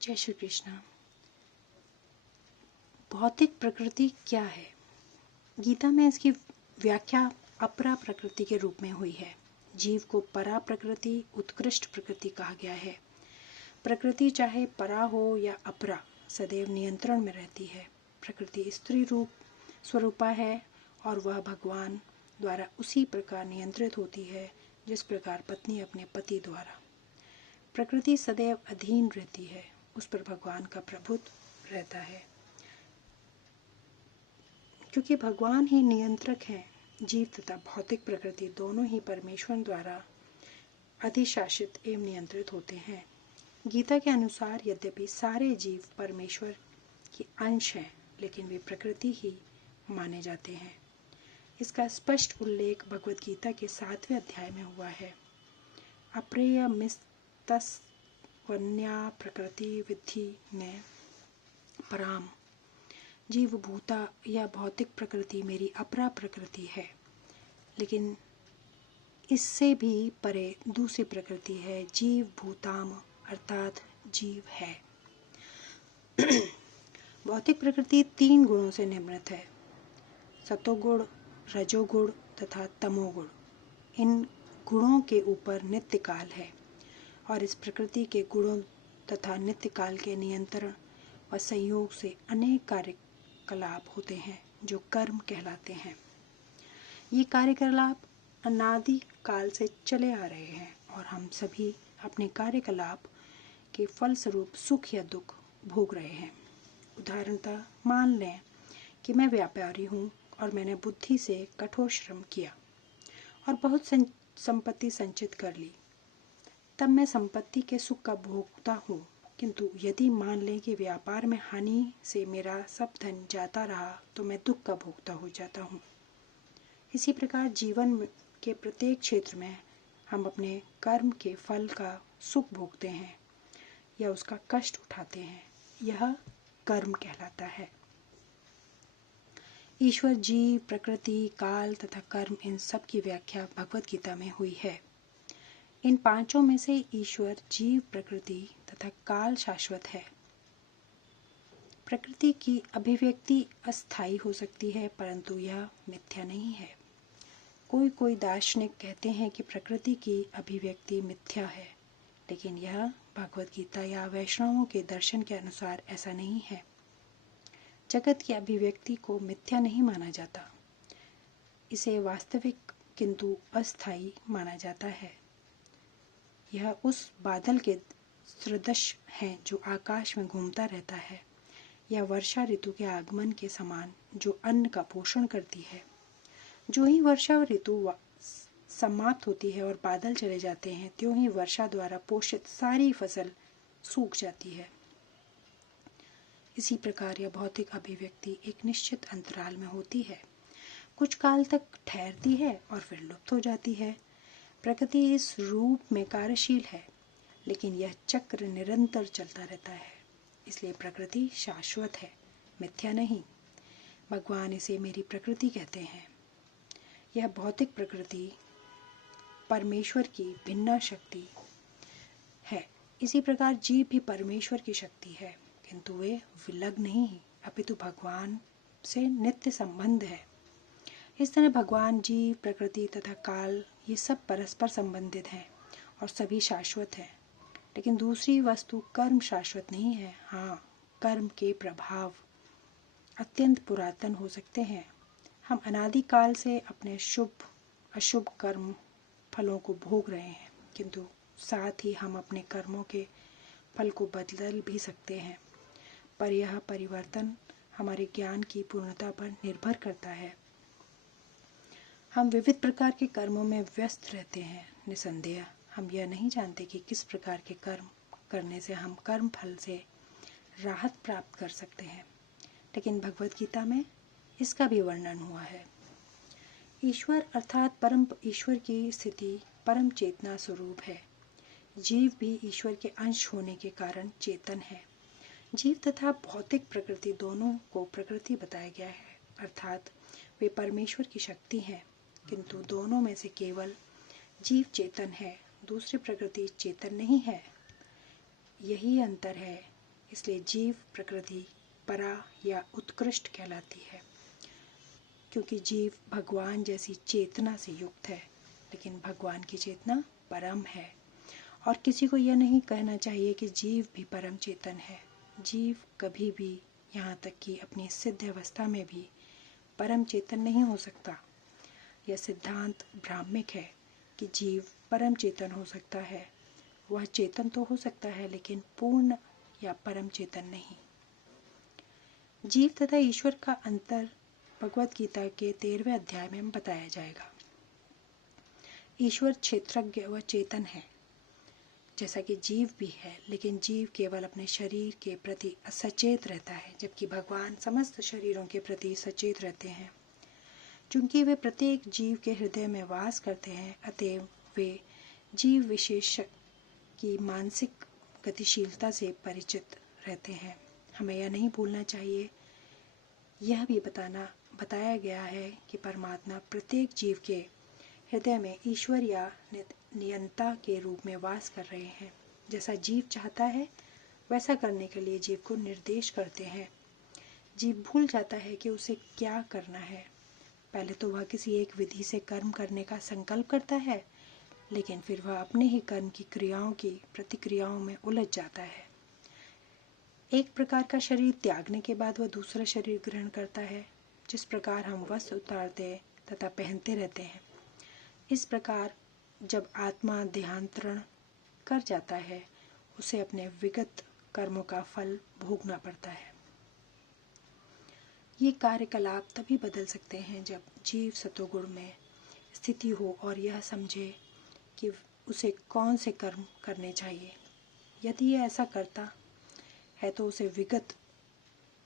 जय श्री कृष्ण। भौतिक प्रकृति क्या है? गीता में इसकी व्याख्या अपरा प्रकृति के रूप में हुई है। जीव को परा प्रकृति, उत्कृष्ट प्रकृति कहा गया है। प्रकृति चाहे परा हो या अपरा, सदैव नियंत्रण में रहती है। प्रकृति स्त्री रूप स्वरूपा है और वह भगवान द्वारा उसी प्रकार नियंत्रित होती है जिस प्रकार पत्नी अपने पति द्वारा। प्रकृति सदैव अधीन रहती है, उस पर भगवान का प्रभुत्व रहता है। क्योंकि भगवान ही नियंत्रक हैं, जीव तथा भौतिक प्रकृति दोनों ही परमेश्वर द्वारा अधिशासित एवं नियंत्रित होते हैं। गीता के अनुसार यद्यपि सारे जीव परमेश्वर के अंश हैं, लेकिन वे प्रकृति ही माने जाते हैं। इसका स्पष्ट उल्लेख भगवद गीता के 7वें अध्याय में हुआ है। अप्रेय मिस्तस वन्या प्रकृति विधि में पराम। जीव भूता या भौतिक प्रकृति मेरी अपरा प्रकृति है, लेकिन इससे भी परे दूसरी प्रकृति है, जीव भूताम अर्थात जीव है। भौतिक प्रकृति 3 गुणों से निर्मित है, सतोगुण, रजोगुण तथा तमोगुण। इन गुणों के ऊपर नित्य काल है और इस प्रकृति के गुणों तथा नित्य काल के नियंत्रण व संयोग से अनेक कार्यकलाप होते हैं जो कर्म कहलाते हैं। ये कार्यकलाप अनादि काल से चले आ रहे हैं और हम सभी अपने कार्यकलाप के फलस्वरूप सुख या दुख भोग रहे हैं। उदाहरणतः मान लें कि मैं व्यापारी हूँ और मैंने बुद्धि से कठोर श्रम किया और बहुत संपत्ति संचित कर ली, तब मैं संपत्ति के सुख का भोगता हूँ। किंतु यदि मान लें कि व्यापार में हानि से मेरा सब धन जाता रहा तो मैं दुख का भोगता हो जाता हूँ। इसी प्रकार जीवन के प्रत्येक क्षेत्र में हम अपने कर्म के फल का सुख भोगते हैं या उसका कष्ट उठाते हैं। यह कर्म कहलाता है। ईश्वर, जीव, प्रकृति, काल तथा कर्म, इन सब की व्याख्या भगवद गीता में हुई है। इन 5 में से ईश्वर, जीव, प्रकृति तथा काल शाश्वत है। प्रकृति की अभिव्यक्ति अस्थायी हो सकती है, परंतु यह मिथ्या नहीं है। कोई दार्शनिक कहते हैं कि प्रकृति की अभिव्यक्ति मिथ्या है, लेकिन यह भगवद गीता या वैष्णवों के दर्शन के अनुसार ऐसा नहीं है। जगत की अभिव्यक्ति को मिथ्या नहीं माना जाता, इसे वास्तविक किंतु अस्थायी माना जाता है। यह उस बादल के सदृश है जो आकाश में घूमता रहता है, या वर्षा ऋतु के आगमन के समान जो अन्न का पोषण करती है। जो ही वर्षा ऋतु समाप्त होती है और बादल चले जाते हैं, त्यों ही वर्षा द्वारा पोषित सारी फसल सूख जाती है। इसी प्रकार यह भौतिक अभिव्यक्ति एक निश्चित अंतराल में होती है, कुछ काल तक ठहरती है और फिर लुप्त हो जाती है। प्रकृति इस रूप में कार्यशील है, लेकिन यह चक्र निरंतर चलता रहता है, इसलिए प्रकृति शाश्वत है, मिथ्या नहीं। भगवान इसे मेरी प्रकृति कहते हैं। यह भौतिक प्रकृति परमेश्वर की भिन्न शक्ति है। इसी प्रकार जीव भी परमेश्वर की शक्ति है, किंतु वे विलग नहीं, अपितु भगवान से नित्य संबंध है। इस तरह भगवान, जीव, प्रकृति तथा काल, ये सब परस्पर संबंधित हैं और सभी शाश्वत हैं। लेकिन दूसरी वस्तु कर्म शाश्वत नहीं है। हाँ, कर्म के प्रभाव अत्यंत पुरातन हो सकते हैं। हम अनादिकाल से अपने शुभ अशुभ कर्म फलों को भोग रहे हैं, किंतु साथ ही हम अपने कर्मों के फल को बदल भी सकते हैं। पर यह परिवर्तन हमारे ज्ञान की पूर्णता पर निर्भर करता है। हम विविध प्रकार के कर्मों में व्यस्त रहते हैं। निसंदेह हम यह नहीं जानते कि किस प्रकार के कर्म करने से हम कर्म फल से राहत प्राप्त कर सकते हैं, लेकिन भगवद गीता में इसका भी वर्णन हुआ है। ईश्वर अर्थात परम ईश्वर की स्थिति परम चेतना स्वरूप है। जीव भी ईश्वर के अंश होने के कारण चेतन है। जीव तथा भौतिक प्रकृति दोनों को प्रकृति बताया गया है, अर्थात वे परमेश्वर की शक्ति हैं, किंतु दोनों में से केवल जीव चेतन है, दूसरी प्रकृति चेतन नहीं है। यही अंतर है इसलिए जीव प्रकृति परा या उत्कृष्ट कहलाती है, क्योंकि जीव भगवान जैसी चेतना से युक्त है, लेकिन भगवान की चेतना परम है। और किसी को यह नहीं कहना चाहिए कि जीव भी परम चेतन है। जीव कभी भी, यहाँ तक कि अपनी सिद्ध अवस्था में भी, परम चेतन नहीं हो सकता। यह सिद्धांत भ्रामिक है कि जीव परम चेतन हो सकता है। वह चेतन तो हो सकता है, लेकिन पूर्ण या परम चेतन नहीं। जीव तथा ईश्वर का अंतर भगवत गीता के 13वें अध्याय में बताया जाएगा। ईश्वर क्षेत्रज्ञ व चेतन है, जैसा कि जीव भी है, लेकिन जीव केवल अपने शरीर के प्रति असचेत रहता है, जबकि भगवान समस्त शरीरों के प्रति सचेत रहते हैं। चूंकि वे प्रत्येक जीव के हृदय में वास करते हैं, अतएव वे जीव विशेष की मानसिक गतिशीलता से परिचित रहते हैं। हमें यह नहीं भूलना चाहिए, यह भी बताया गया है कि परमात्मा प्रत्येक जीव के हृदय में ईश्वर या नियंता के रूप में वास कर रहे हैं। जैसा जीव चाहता है वैसा करने के लिए जीव को निर्देश करते हैं। जीव भूल जाता है कि उसे क्या करना है। पहले तो वह किसी एक विधि से कर्म करने का संकल्प करता है, लेकिन फिर वह अपने ही कर्म की क्रियाओं की प्रतिक्रियाओं में उलझ जाता है। एक प्रकार का शरीर त्यागने के बाद वह दूसरा शरीर ग्रहण करता है। जिस प्रकार हम वस्त्र उतारते तथा पहनते रहते हैं, इस प्रकार जब आत्मा देहांतरण कर जाता है, उसे अपने विगत कर्मों का फल भोगना पड़ता है। ये कार्यकलाप तभी बदल सकते हैं जब जीव सतोगुण में स्थिति हो और यह समझे कि उसे कौन से कर्म करने चाहिए। यदि यह ऐसा करता है तो उसे विगत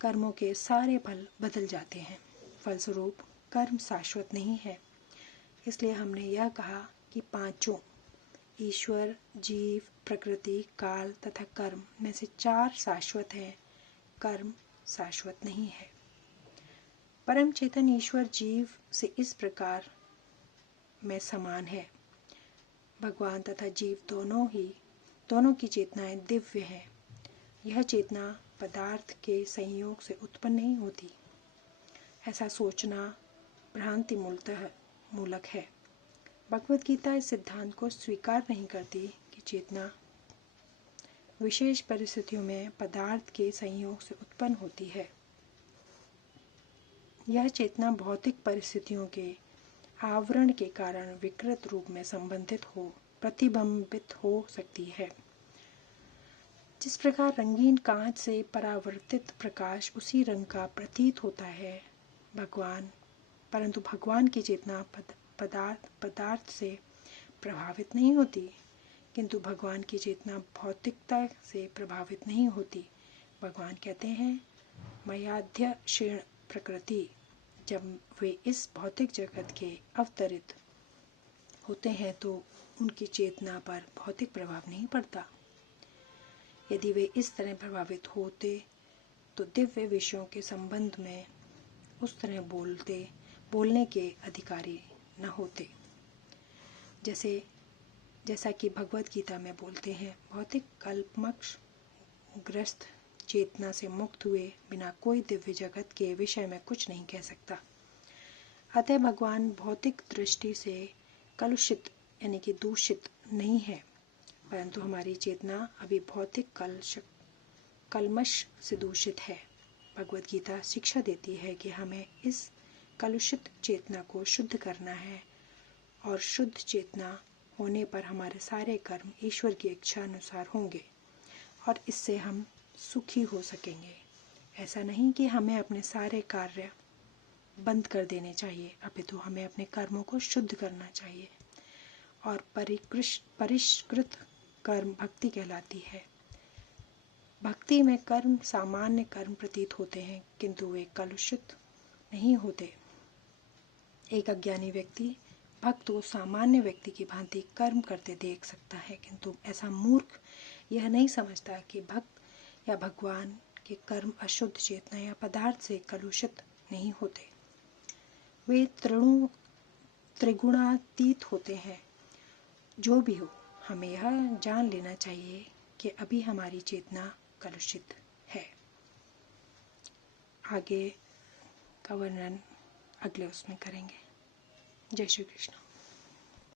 कर्मों के सारे फल बदल जाते हैं। फलस्वरूप कर्म शाश्वत नहीं है। इसलिए हमने यह कहा कि पांचों, ईश्वर, जीव, प्रकृति, काल तथा कर्म में से 4 शाश्वत हैं, कर्म शाश्वत नहीं है। परम चेतन ईश्वर जीव से इस प्रकार में समान है। भगवान तथा जीव दोनों की चेतनाएं दिव्य हैं। यह चेतना पदार्थ के संयोग से उत्पन्न नहीं होती। ऐसा सोचना भ्रांति मूलक है। भगवत गीता इस सिद्धांत को स्वीकार नहीं करती कि चेतना विशेष परिस्थितियों में पदार्थ के संयोग से उत्पन्न होती है। यह चेतना भौतिक परिस्थितियों के आवरण के कारण विकृत रूप में प्रतिबिंबित हो सकती है। जिस प्रकार रंगीन कांच से परावर्तित प्रकाश उसी रंग का प्रतीत होता है, परंतु भगवान की चेतना पदार्थ से प्रभावित नहीं होती, किंतु भगवान की चेतना भौतिकता से प्रभावित नहीं होती। भगवान कहते हैं, मयाध्य क्षीण प्रकृति। जब वे इस भौतिक जगत के अवतरित होते हैं तो उनकी चेतना पर भौतिक प्रभाव नहीं पड़ता। यदि वे इस तरह प्रभावित होते तो दिव्य विषयों के संबंध में उस तरह बोलने के अधिकारी न होते। जैसा कि भगवत गीता में बोलते हैं, भौतिक कल्पमोक्ष ग्रस्त चेतना से मुक्त हुए बिना कोई दिव्य जगत के विषय में कुछ नहीं कह सकता। अतः भगवान भौतिक दृष्टि से कलुषित यानी कि दूषित नहीं है, परंतु हमारी चेतना अभी भौतिक कलमश से दूषित है। भगवत गीता शिक्षा देती है कि हमें इस कलुषित चेतना को शुद्ध करना है, और शुद्ध चेतना होने पर हमारे सारे कर्म ईश्वर की इच्छा अनुसार होंगे और इससे हम सुखी हो सकेंगे। ऐसा नहीं कि हमें अपने सारे कार्य बंद कर देने चाहिए, अपितु हमें अपने कर्मों को शुद्ध करना चाहिए। और परिष्कृत कर्म भक्ति कहलाती है। भक्ति में कर्म सामान्य कर्म प्रतीत होते हैं, किंतु वे कलुषित नहीं होते। एक अज्ञानी व्यक्ति भक्त को सामान्य व्यक्ति की भांति कर्म करते देख सकता है, किंतु ऐसा मूर्ख यह नहीं समझता कि भक्त या भगवान के कर्म अशुद्ध चेतना या पदार्थ से कलुषित नहीं होते। वे त्रिगुणातीत होते हैं। जो भी हो, हमें यह जान लेना चाहिए कि अभी हमारी चेतना कलुषित है। आगे का वर्णन अगले उसमें करेंगे। जय श्री कृष्ण।